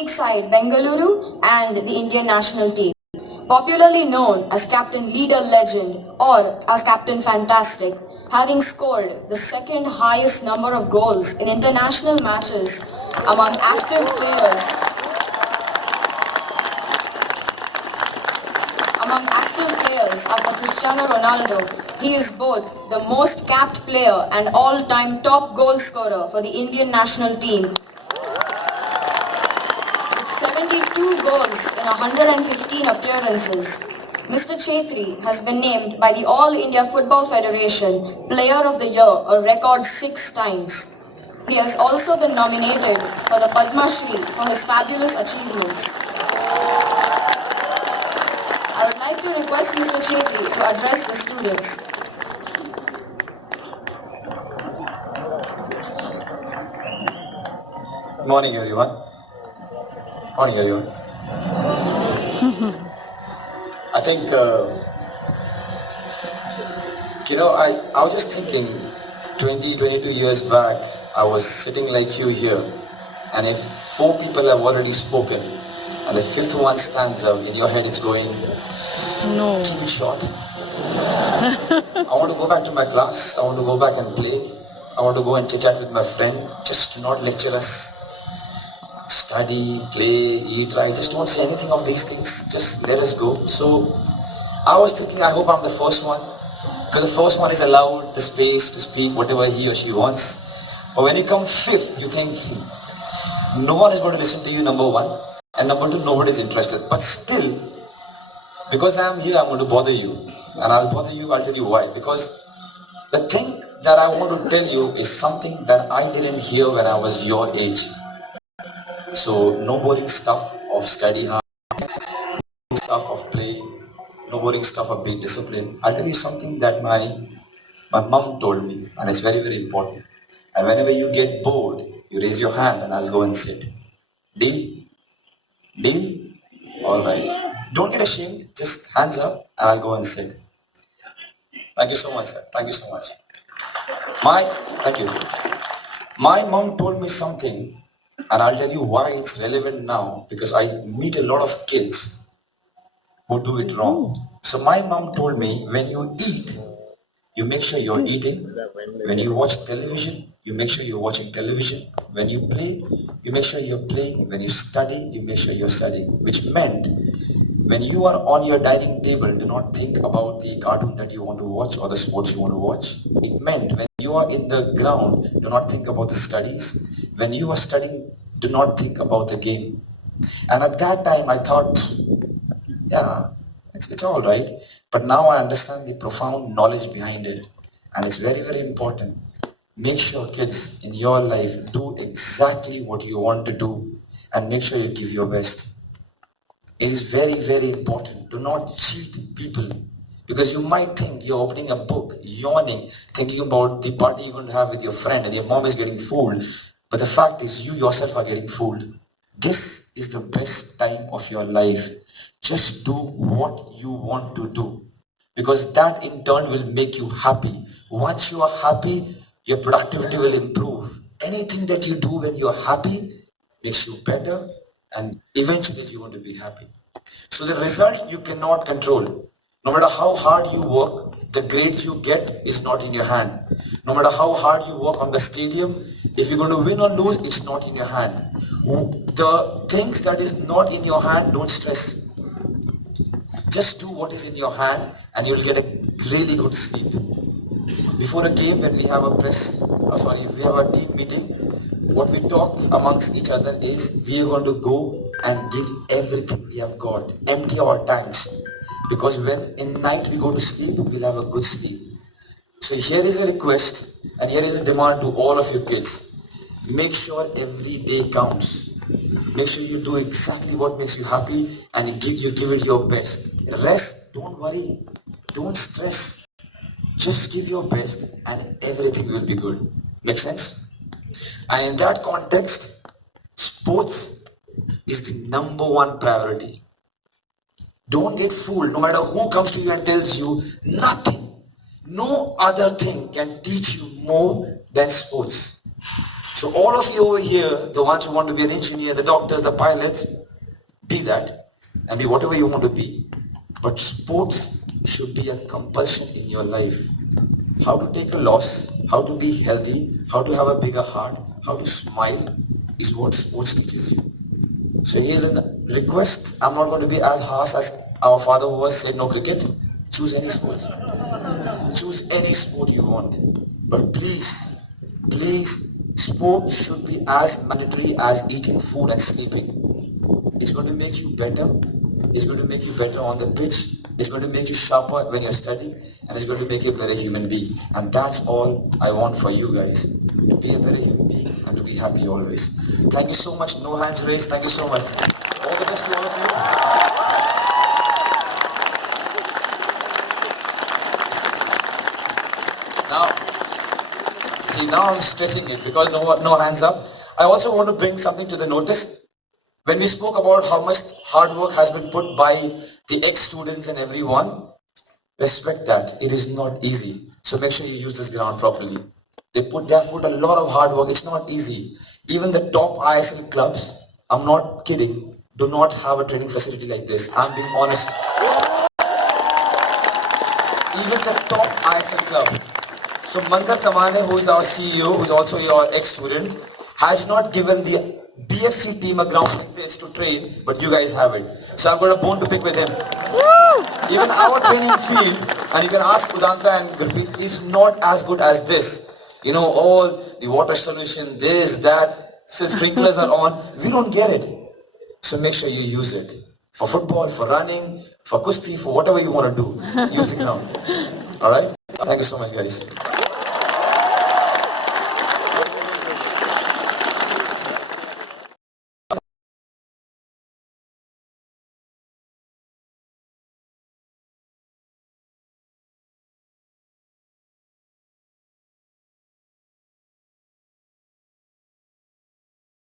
league side Bengaluru and the Indian national team. Popularly known as Captain Leader Legend or as Captain Fantastic, having scored the second highest number of goals in international matches among active players. Among active players after Cristiano Ronaldo, he is both the most capped player and all-time top goal scorer for the Indian national team. With 72 goals in 115 appearances, Mr. Chhetri has been named by the All India Football Federation Player of the Year a record 6 times. He has also been nominated for the Padma Shri for his fabulous achievements. I would like to request Mr. Chhetri to address the students. Morning everyone. Morning everyone. I think, I was just thinking 22 years back, I was sitting like you here, and if 4 people have already spoken, and the 5th one stands out, in your head it's going, no. Keep it short. I want to go back to my class, I want to go back and play, I want to go and chit chat with my friend, just do not lecture us. Study, play, eat right, just don't say anything of these things, just let us go. So I was thinking, I hope I'm the first one, because the first one is allowed the space to speak whatever he or she wants. But when you come 5th, you think, no one is going to listen to you, number 1, and number 2, nobody is interested. But still, because I am here, I'm going to bother you, and I'll bother you, I'll tell you why. Because the thing that I want to tell you is something that I didn't hear when I was your age. So no boring stuff of study hard, stuff of play, no boring stuff of being disciplined. I'll tell you something that my mom told me, and it's very, very important. And whenever you get bored, you raise your hand and I'll go and sit. Deal? Deal? Alright. Don't get ashamed, just hands up and I'll go and sit. Thank you so much, sir. Thank you so much. Thank you. My mom told me something, and I'll tell you why it's relevant now, because I meet a lot of kids who do it wrong. So my mom told me, when you eat, you make sure you're eating. When you watch television, you make sure you're watching television. When you play, you make sure you're playing. When you study, you make sure you're studying. Which meant, when you are on your dining table, do not think about the cartoon that you want to watch or the sports you want to watch. It meant, when you are in the ground, do not think about the studies. When you are studying, do not think about the game. And at that time, I thought, yeah, it's all right. But now I understand the profound knowledge behind it. And it's very, very important. Make sure, kids, in your life, do exactly what you want to do. And make sure you give your best. It is very, very important. Do not cheat people. Because you might think you're opening a book, yawning, thinking about the party you're going to have with your friend and your mom is getting fooled. But the fact is, you yourself are getting fooled. This is the best time of your life. Just do what you want to do. Because that in turn will make you happy. Once you are happy, your productivity will improve. Anything that you do when you are happy makes you better, and eventually you're going to be happy. So the result you cannot control. No matter how hard you work, the grades you get is not in your hand. No matter how hard you work on the stadium, if you're going to win or lose, it's not in your hand. The things that is not in your hand, don't stress. Just do what is in your hand and you'll get a really good sleep. Before a game, when we have a we have a team meeting, what we talk amongst each other is, we are going to go and give everything we have got, empty our tanks. Because when in night we go to sleep, we'll have a good sleep. So here is a request and here is a demand to all of you kids. Make sure every day counts. Make sure you do exactly what makes you happy and you give it your best. Rest, don't worry, don't stress. Just give your best and everything will be good. Make sense? And in that context, sports is the #1 priority. Don't get fooled. No matter who comes to you and tells you, nothing, no other thing can teach you more than sports. So all of you over here, the ones who want to be an engineer, the doctors, the pilots, be that and be whatever you want to be. But sports should be a compulsion in your life. How to take a loss, how to be healthy, how to have a bigger heart, how to smile is what sports teaches you. So here's a request. I'm not going to be as harsh as our father was, said no cricket. Choose any sport. Choose any sport you want. But please, please, sport should be as mandatory as eating food and sleeping. It's going to make you better. It's going to make you better on the pitch. It's going to make you sharper when you're studying. And it's going to make you a better human being. And that's all I want for you guys. To be a better human being and to be happy always. Thank you so much. No hands raised. Thank you so much. All the best to all of you. Now I'm stretching it because no hands up. I also want to bring something to the notice. When we spoke about how much hard work has been put by the ex-students and everyone, respect that. It is not easy. So make sure you use this ground properly. They have put a lot of hard work. It's not easy. Even the top ISL clubs, I'm not kidding, do not have a training facility like this. I'm being honest. Even the top ISL club. So Mandar Tamane, who is our CEO, who is also your ex-student, has not given the BFC team a ground like this to train, but you guys have it. So I've got a bone to pick with him. Even our training field, and you can ask Udanta and Gurpreet, is not as good as this. You know, all the water solution, this, that, so sprinklers are on. We don't get it. So make sure you use it. For football, for running, for kusti, for whatever you want to do. Use the ground. Alright? Thank you so much, guys.